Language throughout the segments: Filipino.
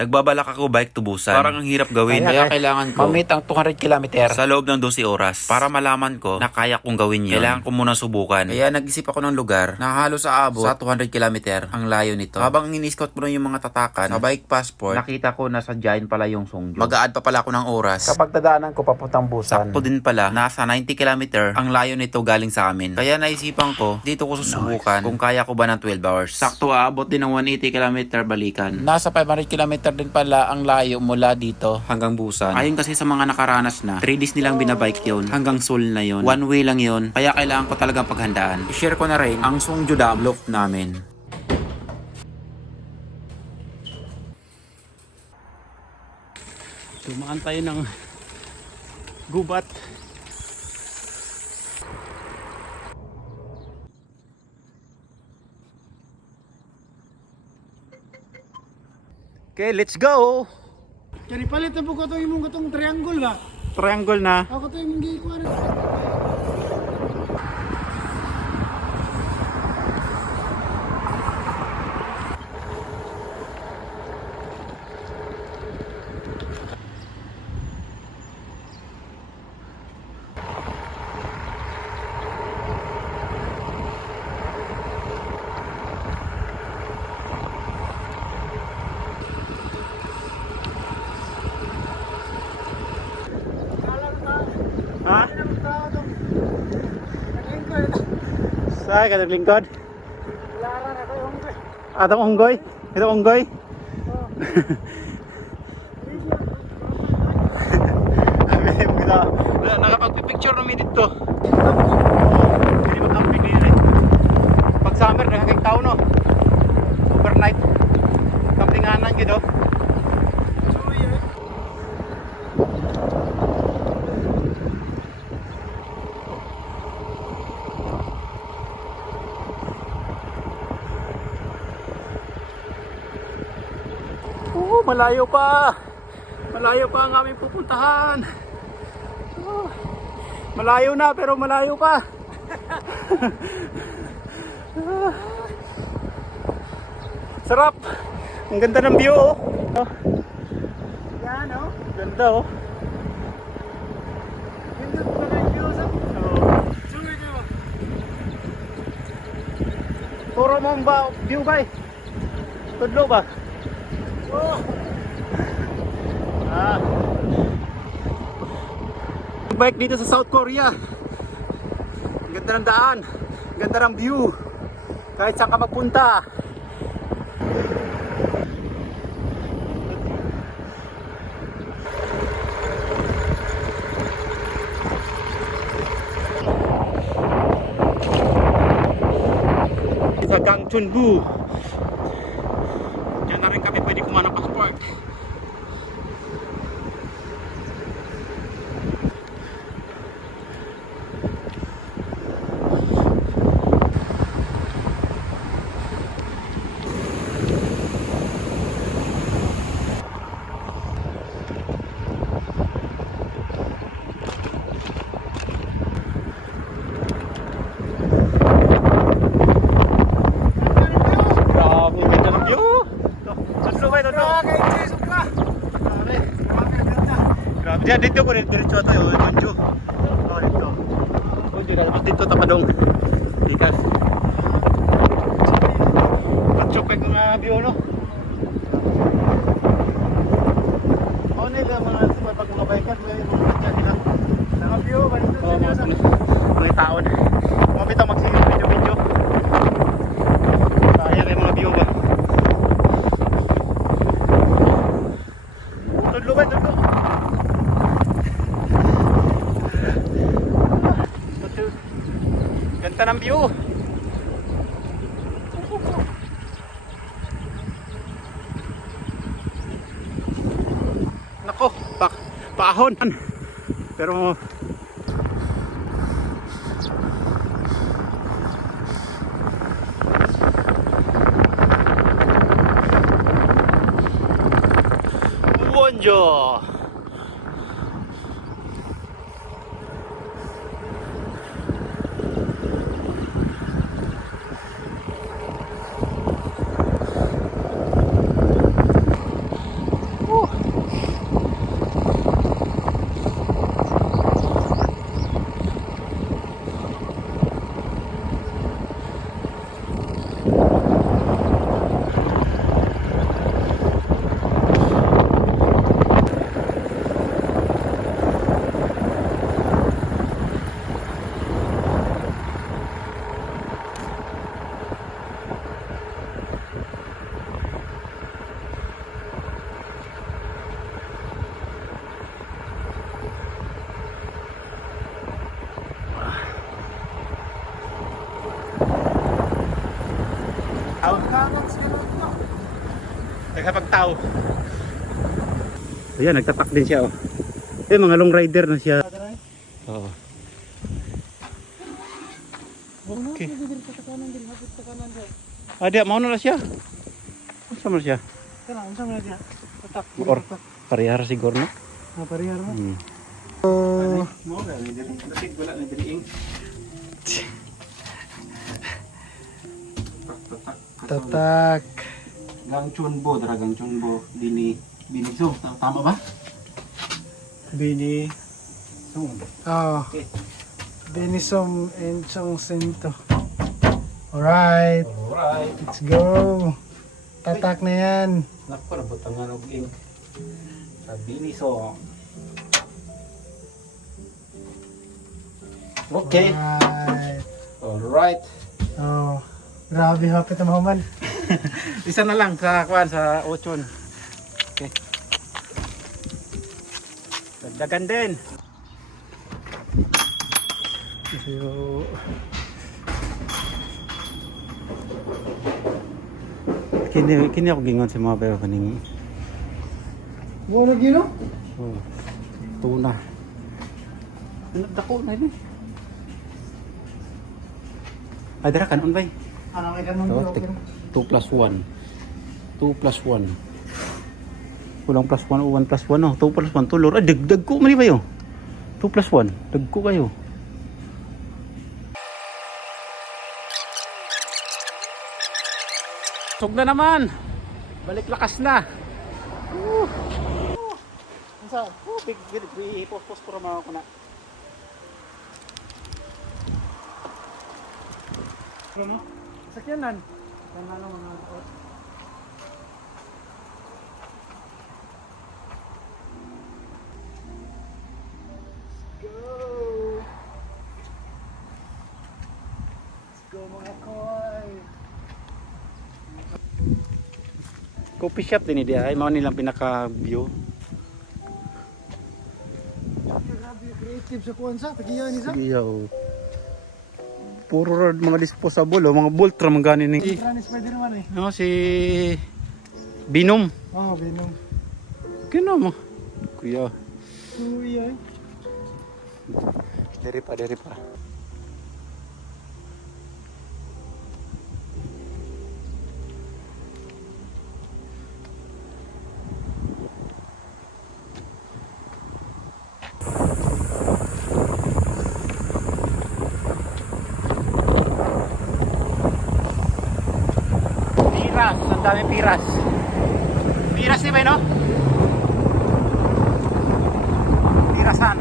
Nagbabalak ako bike to Busan. Parang ang hirap gawin. Kaya kailangan ko mamit ang 200 kilometer sa loob ng 12 oras. Para malaman ko na kaya kong gawin yun, kailangan ko muna subukan. Kaya nag-isip ako ng lugar na halos aabot sa 200 kilometer ang layo nito. Habang in-scout mo na yung mga tatakan sa bike passport, nakita ko na sadyain pala yung Songju. Mag-a-add pa pala ako ng oras. kapag dadaanan ko papuntang Busan. Sakto din pala, nasa 90 kilometer ang layo nito galing sa amin. Kaya naisipan ko, dito ko susubukan kung kaya ko ba ng 12 hours. Sakto aabot din ng 180 kilometer balikan. Nasa 500 kilometer din pala ang layo mula dito. Hanggang Busan. Ayon kasi sa mga nakaranas na, 3 days nilang binabike yun. Hanggang Seoul na yun. One way lang yun. Kaya kailangan ko talagang paghandaan. I-share ko na rin ang Songju Dam loft namin. Dumaan tayo ng gubat. Okay, let's go! Kani palit na po ko itong imong katong triangle ba? Triangle na. Ako ito imong gikuha na. Ha? Naglingkod. Saan ka naglingkod? Laran ako yung Atong unggoy? Ito unggoy? Nakapag-picture namin dito. Hindi mag-camping din eh. Pag summer, nakakang tao no? Overnight. Campinganan gitu. Malayo pa. Malayo pa ang aming pupuntahan. Malayo na pero malayo pa. Sarap. Ang ganda ng view oh. yan oh. Ganda oh. Pindot pa na yung view sa. Sunod nyo. Puro mo ba view ba eh? Tudlo ba? Oh. Bike dito sa South Korea. Ang ganda ng daan. Ang ganda ng view. Kahit saan ka magpunta. Sa Gangchun-gu. Diyan na rin kami pwede kumuha ng passport. Grabe, ganda ng view. Tudlo ba? Tudlo. Kaya Jesus ka. Grabe. Grabe ang ganda. Grabe. Diyan dito ko rin. Diretso ito yung Manju. Oh, dito. Oh, di kalabas dito. Tapadong. Tikas. Patsok kayo mga view, no? Oh, nila mga pag mga biker. May mga dyan nila. Mga view ba dito Oh, sa mga taon. Mamita magsingin video-video. Kaya rin mga view ba? Tudlo ba? Tudlo. Ganda ng view. Nako, paahon. Pero Wonjo. Nagkapagtao. Ayan, nagtatak din siya oh. Mga long rider na siya. Oo. Okay. Di, mau na siya. Sama na siya. Kanang unsa man dia? Tatak. Or parehara siguro no? Parehar mo. Mo ga ni diri. Dapat wala ni diri ing. Tatak. Gang chunbo, dragang chunbo, binisong, tama ba? Bini. Oh. Binisom and Chong Sento. Alright. Alright. Let's go. Tatak na yan. Naku, nabutangan og ing. Sa binisong. Okay. Alright. Alright. Oh. Grabe hapit na mahuman. Isa na lang sa kuan sa ochon. Okay. Dagdagan din. So, Kini ako gingon sa mga pero kaning mo na gino? oh, tuna. Dako na ini. Ay dara kanon bay. Ano kay kanon So, okay. 2 plus 1. 2 plus 1. Kulang plus 1 o 1 plus 1 no. 2 plus 1 tulor. Ay dagdag ko man ba yo? 2 plus 1. Dagko kayo. Sug na naman. Balik lakas na. Unsa? Big post para mga kuna. Ano? Sakyanan. Tama lang mga Let's go mga koy. Coffee shop din dia ay mao nilang pinaka view. Grabe creative sa kuan sa tagiyan ni sa. Iya oh. Puro rod mga disposable oh, mga Voltra man gani ni. Ultra ni Spider-Man eh. No si Binom. Oh, Venom. Kino mo? Kuya. Kuya. Dari pa. Piras, ang dami piras. Piras di ba no? Pirasan.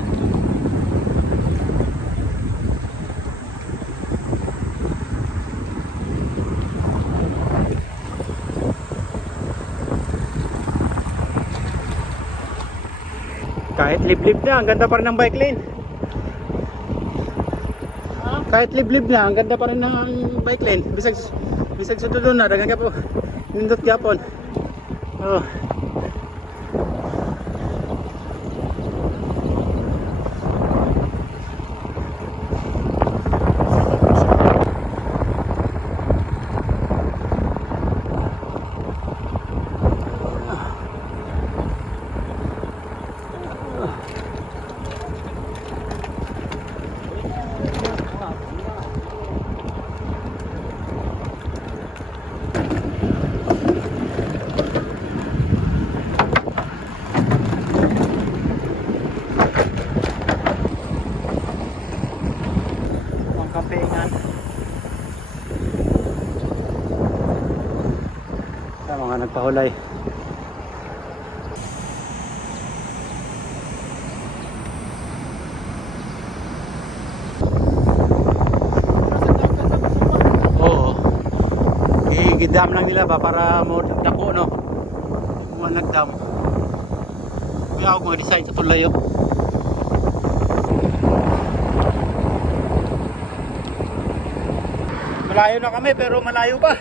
Kahit liblib na, ang ganda pa rin ng bike lane. Kahit liblib na, ang ganda pa rin ng bike lane. Bisag sa dulo na, dagang ka po. Nindot gapon. Oh. Pangkapengan. Sa mga nagpahulay. Oo. Gidam lang nila ba para mo dako no. Mga nagdam. Kaya ako mga design sa tulay oh. Malayo na kami pero malayo pa.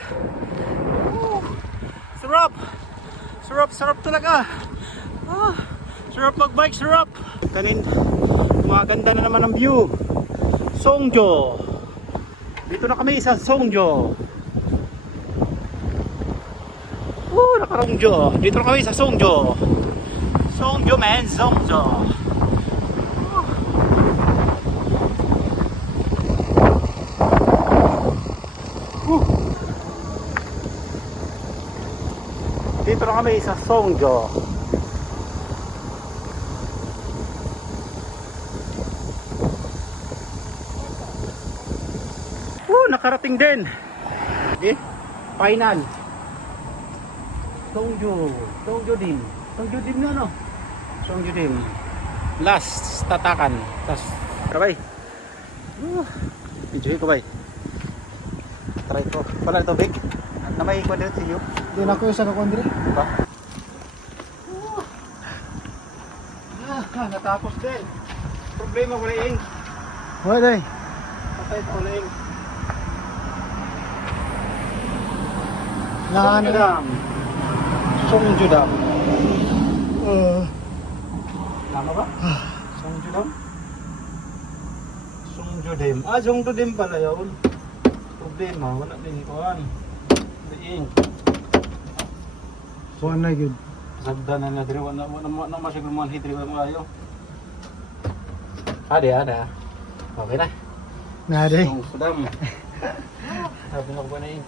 Sarap. Sarap talaga. Sarap magbike, sarap. Kanin, maganda na naman ang view. Songjo. Dito na kami sa Songjo. Songjo. Dito kami sa Songjo. Songjo man, Songjo. Dito na kami sa Songjo. Nakarating din. Okay? Final. Songjo din. Songjo din na, no? Songjo din. Last tatakan. Tas kabay. Enjoy ko bay. Try ko. Wala ito big. Na may kwadrat sa iyo. Doon ako sa kakondre. Diba? Natapos din. Problema ko rin. Hoy, day. Patay ko rin. Naano Dam. Songjo Dam. Tama ba? Songjo Dam? Songjo Dam. Songjo Dam pala yun. Problema, wala din ikuhan. Diing. Kuan na gyud. Sagda na diri wala na masiguro man hitri wa maayo. Ada. Okay na. Na day. Songjo Dam. Sabi ko ba na yun?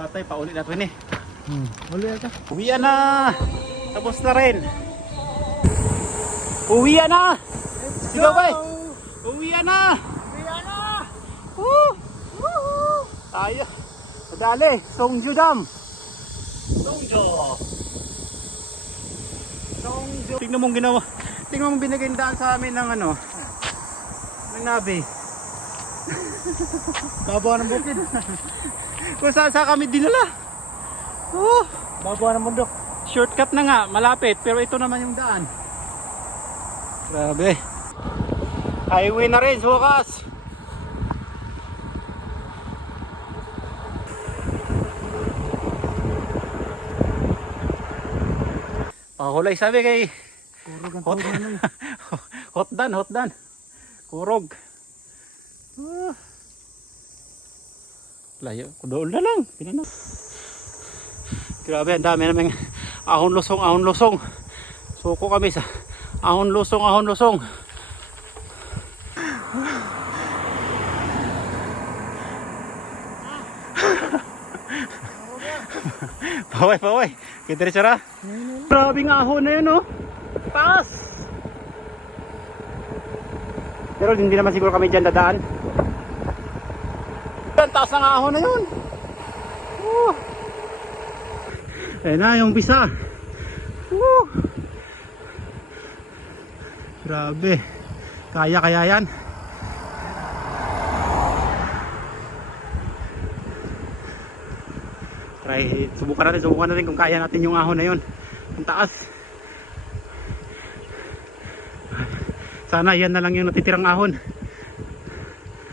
Patay pa ulit natin eh. Uli ka. Uwian na! Tapos na rin. Uwian na! Sige ba? Uwian na! Uwian na! Tayo. Madali. Songjo Dam. Songjo. Tingnan mong ginawa. Tingnan mong binigandaan sa amin ng ano. Ng nabi. Babaw ng bukid. Kung saan kami dinala. Babaw ng bundok. Shortcut na nga, malapit, pero ito naman yung daan. Grabe. Highway na rin, sa wakas. Pahulay sabi kay Kurog ang hot, turo na. hot dan. Kurog. Layo, kudool na lang. Pinano. Grabe, ang dami namang ahon lusong. Suko kami sa ahon lusong. Paway. Kita rin sara. Grabe nga ahon na yun, oh. Taas. Pero hindi naman siguro kami dyan dadaan. Ang taas ng ahon na yun. Ayan na yung pisa. Grabe. Kaya yan. Subukan natin kung kaya natin yung ahon na yun. Ang taas. Sana yan na lang yung natitirang ahon.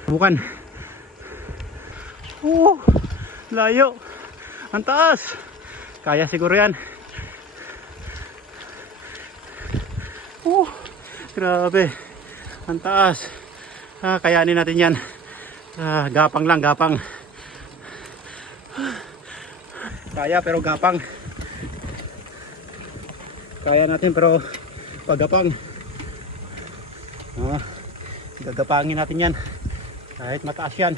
Subukan. Layo. Ang taas. Kaya siguro yan. Grabe. Ang taas. Kayanin natin yan. Gapang lang. Kaya pero gapang. Kaya natin pero pagapang. Gagapangin natin yan. Kahit mataas yan.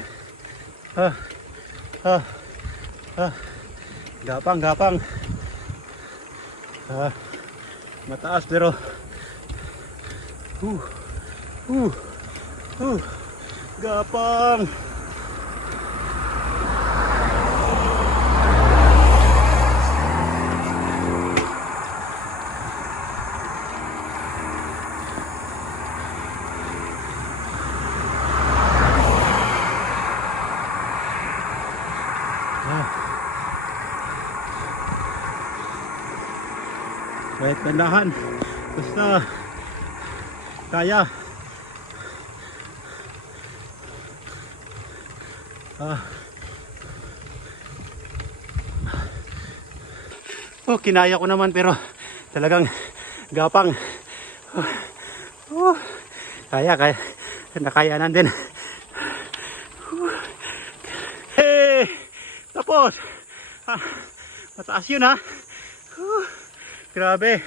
Gapang. Mataas pero gapang. Kahit gandahan, basta kaya. Kinaya ko naman pero talagang gapang. Kaya nakayanan din. Tapos Mataas yun ha. Grabe.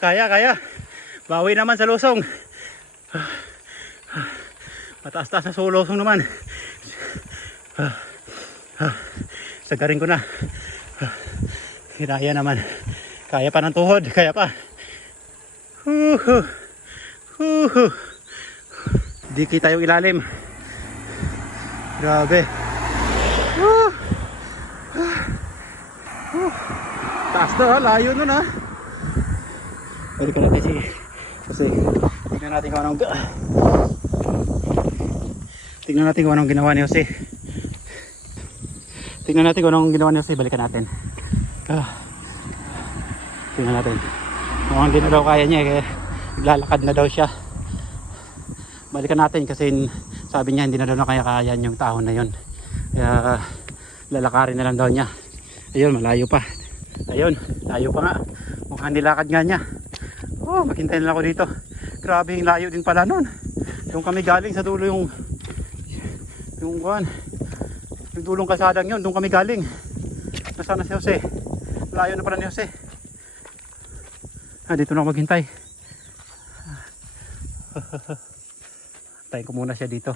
Kaya. Bawi naman sa lusong. Mataas-taas na sa lusong naman. Sagarin ko na. Kinaya naman. Kaya pa ng tuhod. Kaya pa. Di kita yung ilalim. Grabe. Taas na ha. Layo nun ha. Balik ko natin kasi tignan natin kung anong ginawa ni Jose. Balikan natin. Tingnan natin. Mukhang di na daw kaya niya kaya naglalakad na daw siya. Balikan natin kasi sabi niya hindi na daw nakaya-kaya yung tahon na yon. Kaya lalakarin na lang daw niya. Ayun, malayo pa. Ayun, layo pa nga. Mukhang nilakad nga niya. Maghintay na ako dito. Grabe yung layo din pala nun. Yung kami galing sa dulo yung dulong kalsadang yun. Doon kami galing. Nasaan na si Jose? Layo na pala ni Jose. Dito na ako maghintay. Tayo ko muna siya dito.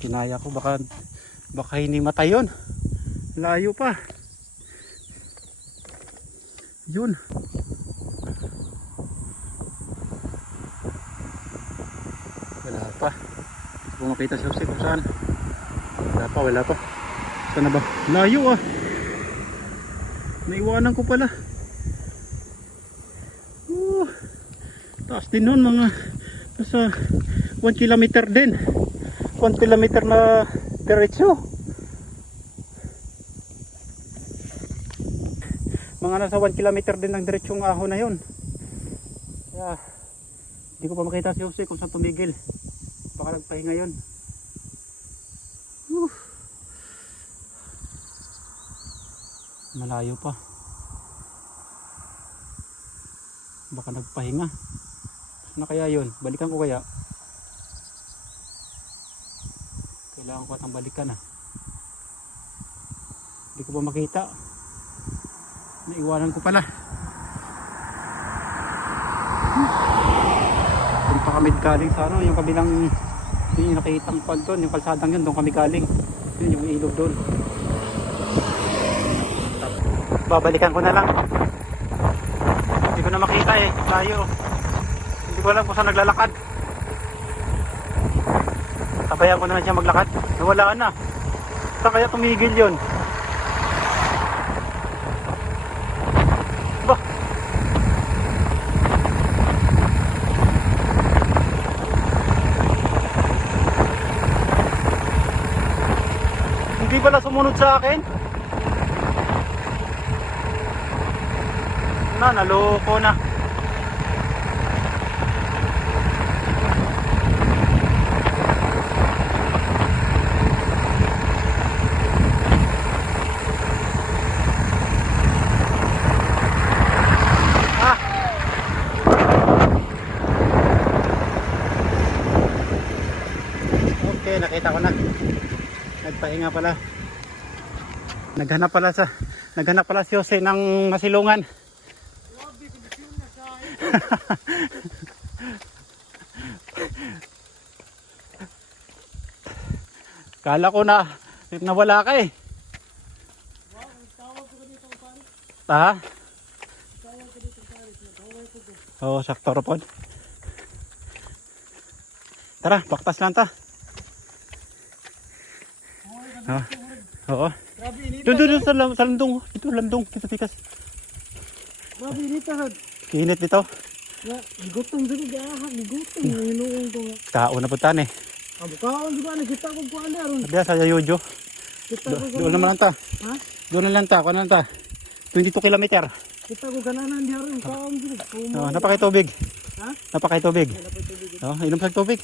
Kinaya ko baka hindi matay yun. Layo pa. Yun. Wala pa. Kung makita si Jose kung saan. Wala pa. Saan na ba? Layo ah. Naiwanan ko pala. Taas din nun mga nasa 1 kilometer din. 1 kilometer na diretso. Mga nasa 1 kilometer din ang diretsong ahon na yun. Kaya hindi ko pa makita si Jose kung saan tumigil. Baka nagpahinga yun. Malayo pa. Baka nagpahinga. Ano kaya yun? Balikan ko kaya? Kailangan ko atang balikan ah. Hindi ko pa makita. Naiwanan ko pala. Doon pa kami galing sa ano, yung kabilang yung nakitang pag doon, yung kalsadang yun, doon kami galing. Yun yung ilog doon. Babalikan ko na lang. Hindi ko na makita eh, layo. Hindi ko alam kung saan naglalakad. Tabayan ko na lang siya maglakad. Nawalaan na. Saan kaya tumigil yun? Ba? Hindi pala sumunod sa akin? Naloko na. Okay, nakita ko na. Nagpahinga pala. Naghanap pala si Jose ng masilungan. Kala ko na nawala ka eh. Ha? Oo, sakto ropon. Tara, baktas lang ta. Oo. Doon sa landong. Ito landong, kita tikas. Grabe init na rod. Kinit dito. Gutom din gahag, gutom hinuon ko. Kao na punta eh. Kaon di ba nakita ko kuan aron. Sabi sa Yojo. Kita ko Doon naman lang ta. Ha? Doon na lang ta, kuan lang ta. 22 kilometer. Kita ko kananan di aron kaon gid. Napakay tubig. Ha? Napakay tubig. Inom sa tubig.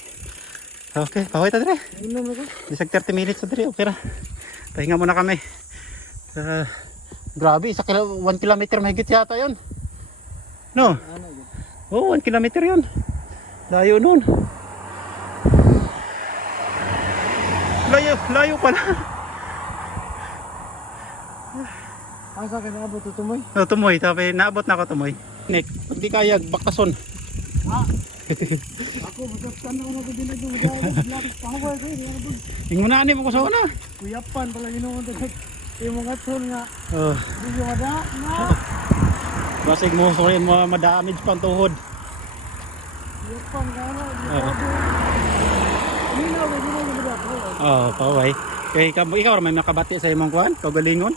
Okay, pahoy ta dire. Inom ko. Bisag 30 minutes sa dire, okay ra. Pahinga muna kami. Grabe, 1 kilometer mahigit yata 'yon. No? Oh, 1 kilometer 'yon. Layo nun. Layo pala. Asa ka naabot tutumoy? Oh, tumoy. Sabi, naabot na ako tumoy. Nick, pag di kaya, bakason. Ako masaktan ako na ko din ako maglalakad pangaway ko ini. Yung muna mo ko sa una. Kuyapan pala ginoon dagat. Yung mga tol nga. Oh, Di ada na. basig mo so yan mo madamage pang tuhod. Kuyapan ka na. Oo. Nino ba ginoon mo dagat? Oh, paway. Kay ikaw may makabati sa imong kuan, kagalingon.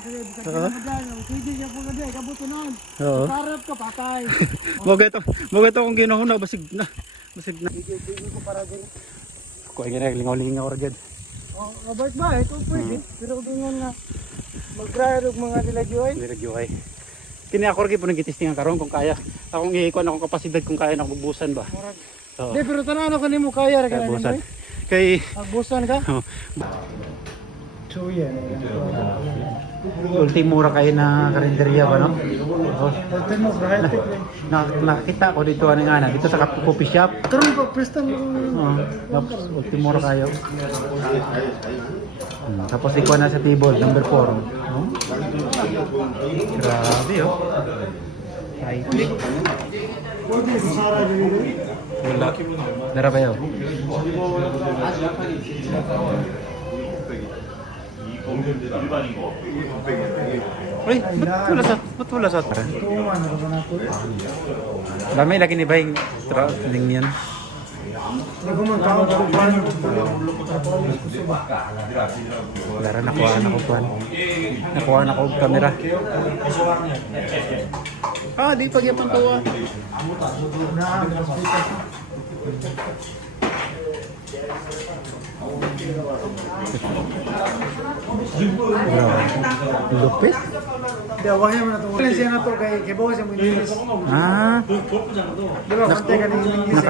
Sige niya po gadi, kabuti noon. Oo. Sarap ka patay. Mo ito kung ginahuna basig na. Basig na. Sige ko para din. Ko ay lingaw-lingaw ra gid. Oh, mabait ba? Ito pwede. Pero ganyan nga mag-ride og mga dilagyoy. Diragyo ay. Kini ako rin po nagtitistingan karon kung kaya. Akong iikuan akong kapasidad kung kaya na akong busan ba. Murag. Oo. Di pero tanano kanimo kaya ra Kaya kanimo. busan. Kay Agbusan ka? oh, So yan. ultimo ra kayo na karinderya ba no? Oh. Ultimo high-tech. Nakakita ko dito ano nga na dito sa coffee shop. Karon pa pesta mo. Tapos ultimo ra kayo. Tapos ikaw na sa table number 4. Grabe oh. Ay, Pwede sa sara dili. wala. Dara ba yun? Uy, ba't wala sa Tuman ra na ko. Dami lagi ni Bay traveling niyan. Nago man tao ko pan. Lara nakuha na ko kuan. Nakuha na ko og camera. Ah, di pag yapon tuwa. Lupit? Dawaya man ato. Siya na to kay bawas mo English. Ah, Di ba kante ka ni English?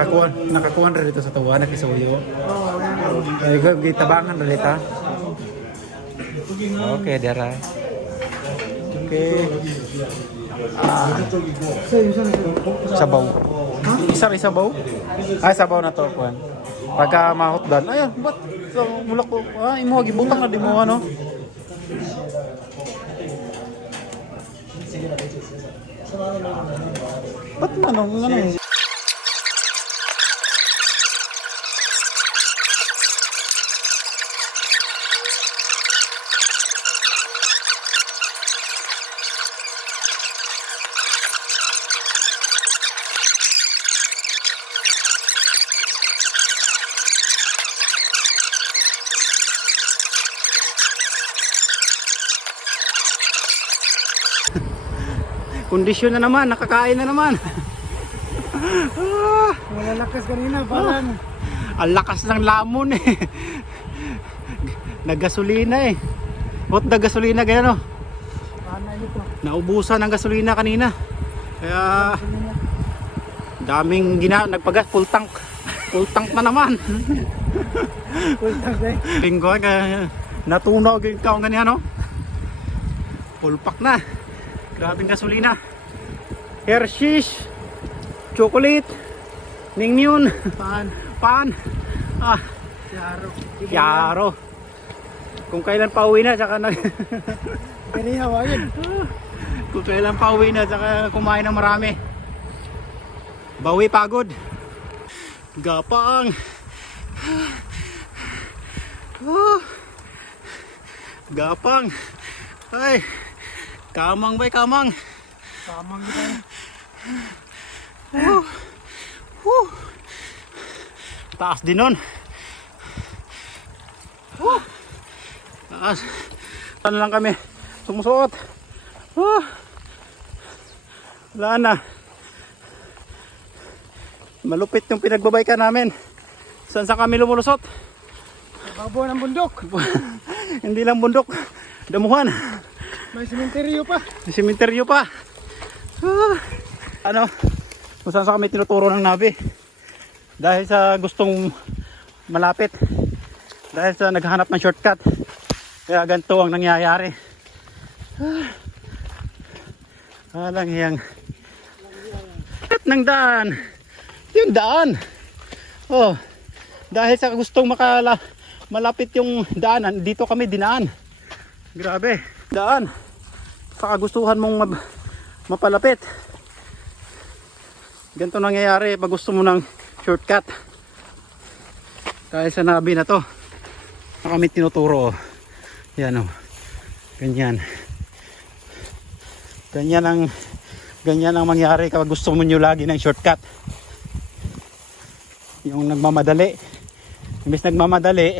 nakakuha ra dito sa tuwa nakisuyo. Oh, yan. Ay, gitabangan ra dito. Okay, dara. Okay. Sa yusan Sabaw. Isa sabaw? Ay, sabaw na to, kuan. Pagka mahotdan, ay, ba't so, mula ko, imo gibutang na di mo ano? Ba't ano? Kondisyon na naman, nakakain na naman. wala lakas kanina parang Ang lakas ng lamon eh. Naggasolina eh. Bot na gasolina ganyan oh. ana nito. Naubusan ng gasolina kanina. Kaya daming nagpagas full tank. Full tank na naman. Kultang day. Linggo natunaw yung kaong ganyan no. Full pack na. Grabing gasolina. Hershey's, chocolate, Ningmyun, pan. Ah, Yaro. Kung kailan pa uwi na saka Kani hawagan. kung kailan pa uwi na saka kumain ng marami. Bawi pagod. Gapang. Gapang. Ay. Kamang bay kamang. Tamang kita. Taas din nun. Taas. Ano lang kami sumusuot. Wala na. Malupit yung pinagbabaykan namin. Saan sa kami lumulusot? Babaw ng bundok. Hindi lang bundok. Damuhan. May sementeryo pa. May sementeryo pa. Ano? Kung saan sa kami tinuturo ng nabi. Dahil sa gustong malapit. Dahil sa naghahanap ng shortcut. Kaya ganito ang nangyayari. Alang hiyang. Ng daan. Yung daan. Oh. Dahil sa gustong malapit yung daanan, dito kami dinaan. Grabe. daan sa kagustuhan mong mapalapit. Ganito nangyayari pag gusto mo ng shortcut. Kaya sa nabi na to na kami tinuturo. Yan o. Ganyan. Ganyan ang mangyari kapag gusto mo nyo lagi ng shortcut. Yung nagmamadali. Imbes nagmamadali,